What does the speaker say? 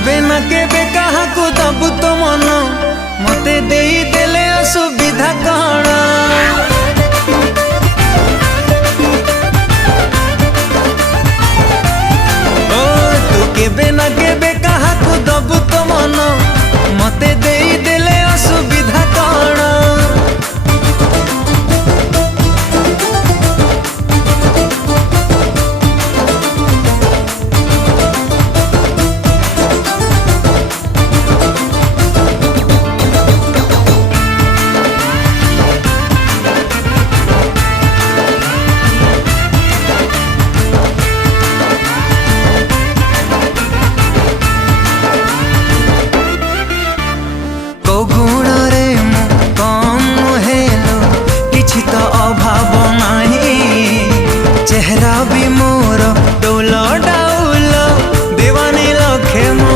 केबे ना केबे कहा को दबु तो मन मते देई देले असुविधा कण ओ तू केबे ना केबे कहा को दबु तो मन मते देई देले असुविधा कण चेहरा भी मोर डोल डाउल दीवानी लखे मो